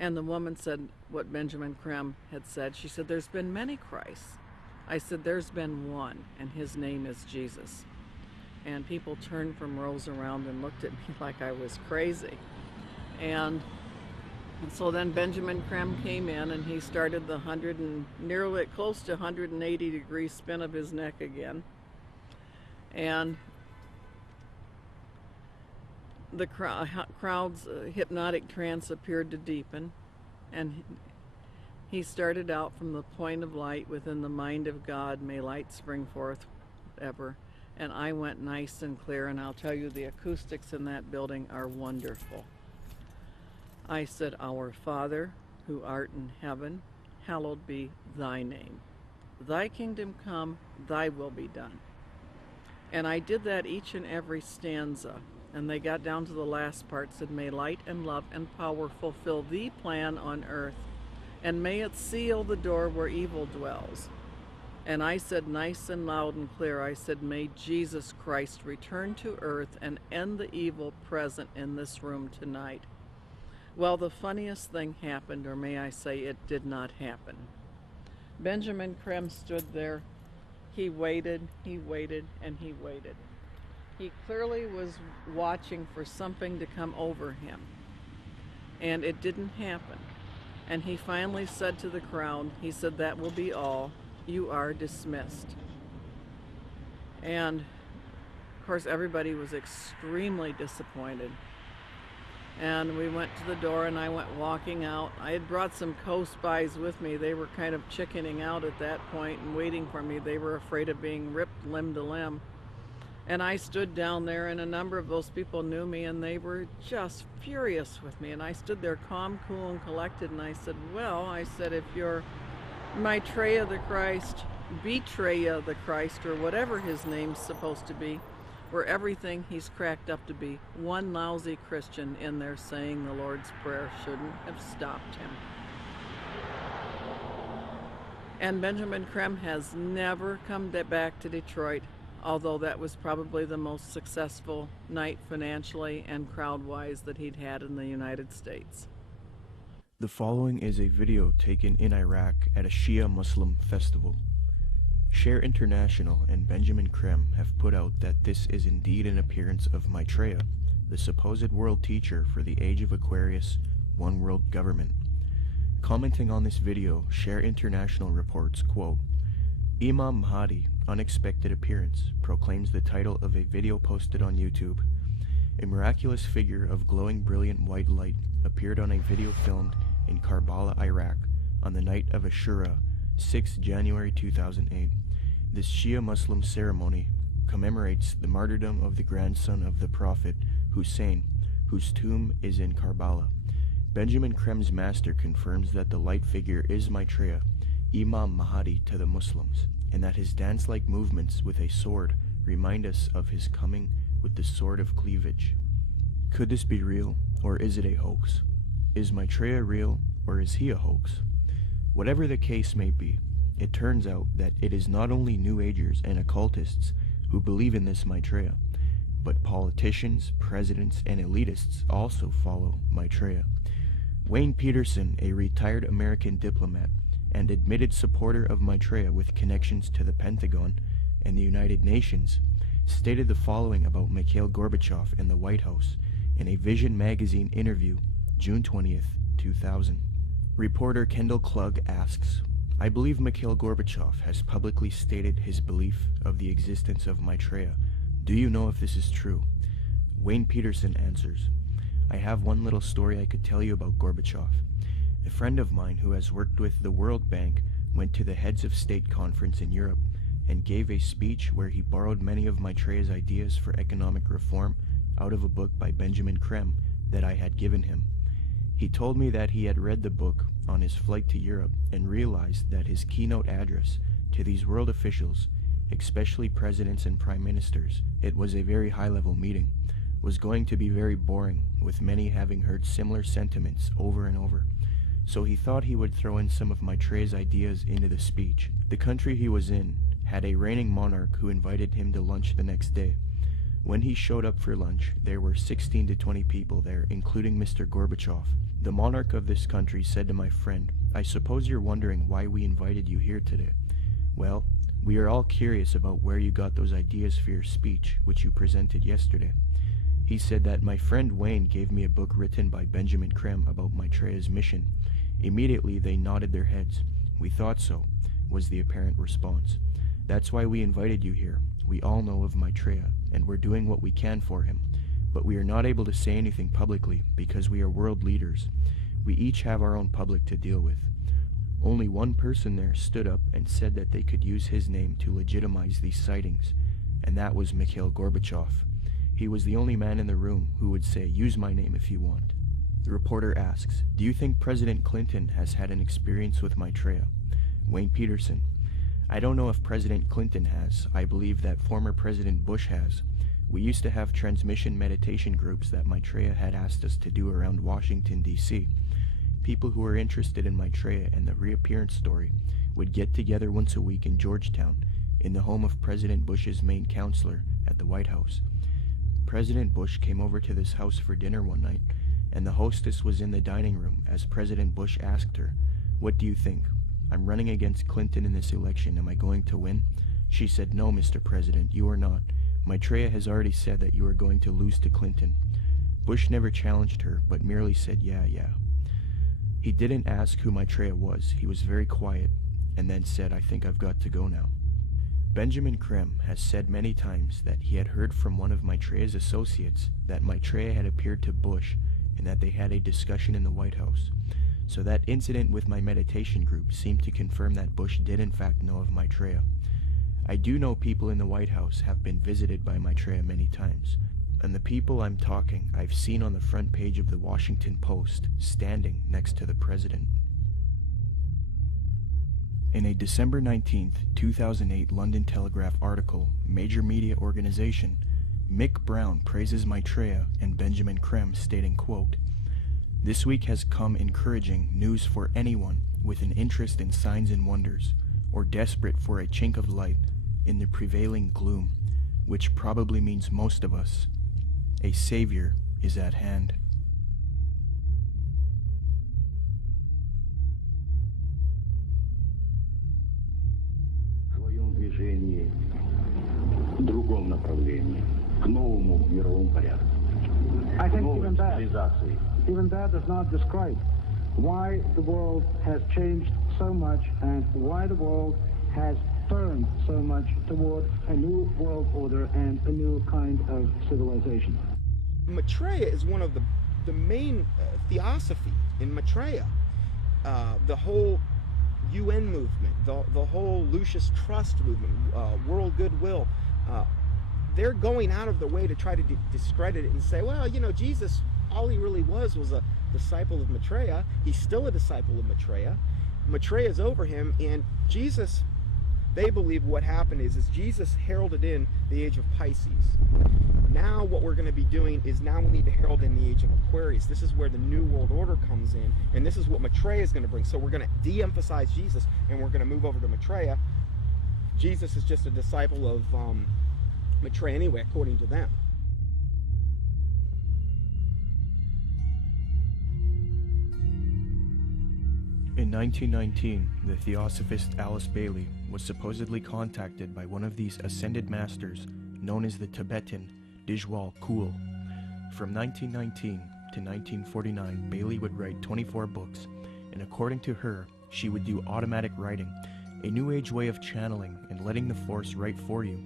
And the woman said what Benjamin Creme had said. She said, there's been many Christs. I said, there's been one, and his name is Jesus. And people turned from rows around and looked at me like I was crazy. And so then Benjamin Creme came in, and he started the nearly close to 180-degree spin of his neck again. And the crowd's hypnotic trance appeared to deepen, and he started out from the point of light within the mind of God. May light spring forth ever. And I went nice and clear, and I'll tell you, the acoustics in that building are wonderful. I said, Our Father, who art in heaven, hallowed be thy name. Thy kingdom come, thy will be done. And I did that each and every stanza. And they got down to the last part, said, may light and love and power fulfill thee plan on earth, and may it seal the door where evil dwells. And I said nice and loud and clear, I said, may Jesus Christ return to earth and end the evil present in this room tonight. Well, the funniest thing happened, or may I say it did not happen. Benjamin Creme stood there. He waited, and he waited. He clearly was watching for something to come over him. And it didn't happen. And he finally said to the crowd, he said, that will be all. You are dismissed. And of course everybody was extremely disappointed. And we went to the door, and I went walking out. I had brought some co-spies with me. They were kind of chickening out at that point and waiting for me. They were afraid of being ripped limb to limb. And I stood down there, and a number of those people knew me, and they were just furious with me. And I stood there calm, cool, and collected, and I said, well, I said, if you're Maitreya the Christ, Betreya the Christ, or whatever his name's supposed to be, or everything he's cracked up to be, one lousy Christian in there saying the Lord's Prayer shouldn't have stopped him. And Benjamin Creme has never come back to Detroit, although that was probably the most successful night financially and crowd-wise that he'd had in the United States. The following is a video taken in Iraq at a Shia Muslim festival. Share International and Benjamin Creme have put out that this is indeed an appearance of Maitreya, the supposed world teacher for the age of Aquarius, one world government. Commenting on this video, Share International reports, quote, Imam Mahdi, unexpected appearance, proclaims the title of a video posted on YouTube. A miraculous figure of glowing brilliant white light appeared on a video filmed in Karbala, Iraq, on the night of Ashura, 6 January 2008. This Shia Muslim ceremony commemorates the martyrdom of the grandson of the Prophet, Hussein, whose tomb is in Karbala. Benjamin Creme's master confirms that the light figure is Maitreya, Imam Mahdi to the Muslims, and that his dance-like movements with a sword remind us of his coming with the sword of cleavage. Could this be real, or is it a hoax? Is Maitreya real, or is he a hoax? Whatever the case may be, it turns out that it is not only New Agers and occultists who believe in this Maitreya, but politicians, presidents, and elitists also follow Maitreya. Wayne Peterson, a retired American diplomat and admitted supporter of Maitreya with connections to the Pentagon and the United Nations, stated the following about Mikhail Gorbachev and the White House in a Vision magazine interview, June 20th, 2000. Reporter Kendall Klug asks, I believe Mikhail Gorbachev has publicly stated his belief of the existence of Maitreya. Do you know if this is true? Wayne Peterson answers, I have one little story I could tell you about Gorbachev. A friend of mine who has worked with the World Bank went to the Heads of State conference in Europe and gave a speech where he borrowed many of Maitreya's ideas for economic reform out of a book by Benjamin Creme that I had given him. He told me that he had read the book on his flight to Europe and realized that his keynote address to these world officials, especially presidents and prime ministers, it was a very high-level meeting, was going to be very boring, with many having heard similar sentiments over and over. So he thought he would throw in some of Maitreya's ideas into the speech. The country he was in had a reigning monarch who invited him to lunch the next day. When he showed up for lunch, there were 16 to 20 people there, including Mr. Gorbachev. The monarch of this country said to my friend, "I suppose you're wondering why we invited you here today. Well, we are all curious about where you got those ideas for your speech, which you presented yesterday." He said that my friend Wayne gave me a book written by Benjamin Creme about Maitreya's mission. Immediately they nodded their heads. "We thought so," was the apparent response. "That's why we invited you here. We all know of Maitreya, and we're doing what we can for him. But we are not able to say anything publicly because we are world leaders. We each have our own public to deal with." Only one person there stood up and said that they could use his name to legitimize these sightings, and that was Mikhail Gorbachev. He was the only man in the room who would say, "Use my name if you want." The reporter asks, "Do you think President Clinton has had an experience with Maitreya?" Wayne Peterson: "I don't know if President Clinton has. I believe that former President Bush has. We used to have transmission meditation groups that Maitreya had asked us to do around Washington, D.C. People who were interested in Maitreya and the reappearance story would get together once a week in Georgetown, in the home of President Bush's main counselor at the White House. President Bush came over to this house for dinner one night, and the hostess was in the dining room as President Bush asked her, 'What do you think? I'm running against Clinton in this election. Am I going to win?' She said, 'No, Mr. President, you are not. Maitreya has already said that you are going to lose to Clinton.' Bush never challenged her, but merely said, 'Yeah.' He didn't ask who Maitreya was. He was very quiet, and then said, 'I think I've got to go now.'" Benjamin Creme has said many times that he had heard from one of Maitreya's associates that Maitreya had appeared to Bush and that they had a discussion in the White House. So that incident with my meditation group seemed to confirm that Bush did in fact know of Maitreya. I do know people in the White House have been visited by Maitreya many times, and the people I'm talking I've seen on the front page of the Washington Post, standing next to the president. In a December 19, 2008 London Telegraph article, Major Media Organization, Mick Brown praises Maitreya and Benjamin Creme, stating, quote, "This week has come encouraging news for anyone with an interest in signs and wonders, or desperate for a chink of light in the prevailing gloom, which probably means most of us. A savior is at hand." Движении, в другом направлении, к новому мировому порядку, I think новой цивилизации. even that does not describe why the world has changed so much and why the world has turned so much toward a new world order and a new kind of civilization. Maitreya is one of the main theosophy in Maitreya. The whole UN movement, the whole Lucis Trust movement, world goodwill, they're going out of their way to try to discredit it and say, well, you know, Jesus, all he really was a disciple of Maitreya. He's still a disciple of Maitreya. Maitreya is over him, and Jesus, they believe what happened is Jesus heralded in the age of Pisces. Now what we're going to be doing is now we need to herald in the age of Aquarius. This is where the New World Order comes in, and this is what Maitreya is going to bring. So we're going to de-emphasize Jesus, and we're going to move over to Maitreya. Jesus is just a disciple of Maitreya anyway, according to them. In 1919, the theosophist Alice Bailey was supposedly contacted by one of these ascended masters known as the Tibetan Dijwal Kul. From 1919 to 1949, Bailey would write 24 books, and according to her, she would do automatic writing, a new age way of channeling and letting the force write for you.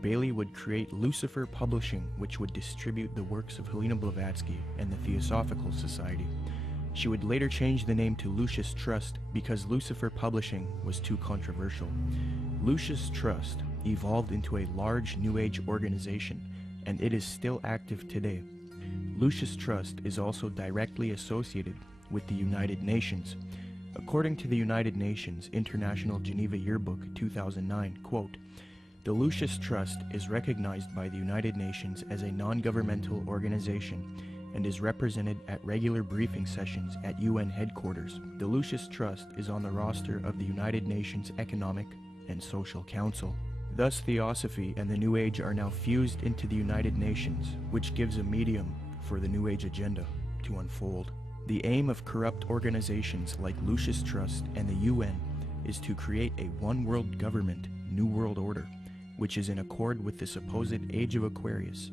Bailey would create Lucifer Publishing, which would distribute the works of Helena Blavatsky and the Theosophical Society. She would later change the name to Lucis Trust because Lucifer Publishing was too controversial. Lucis Trust evolved into a large New Age organization, and it is still active today. Lucis Trust is also directly associated with the United Nations. According to the United Nations International Geneva Yearbook 2009, quote, "The Lucis Trust is recognized by the United Nations as a non-governmental organization and is represented at regular briefing sessions at UN headquarters. The Lucis Trust is on the roster of the United Nations Economic and Social Council." Thus, Theosophy and the New Age are now fused into the United Nations, which gives a medium for the New Age agenda to unfold. The aim of corrupt organizations like Lucis Trust and the UN is to create a one-world government, New World Order, which is in accord with the supposed Age of Aquarius,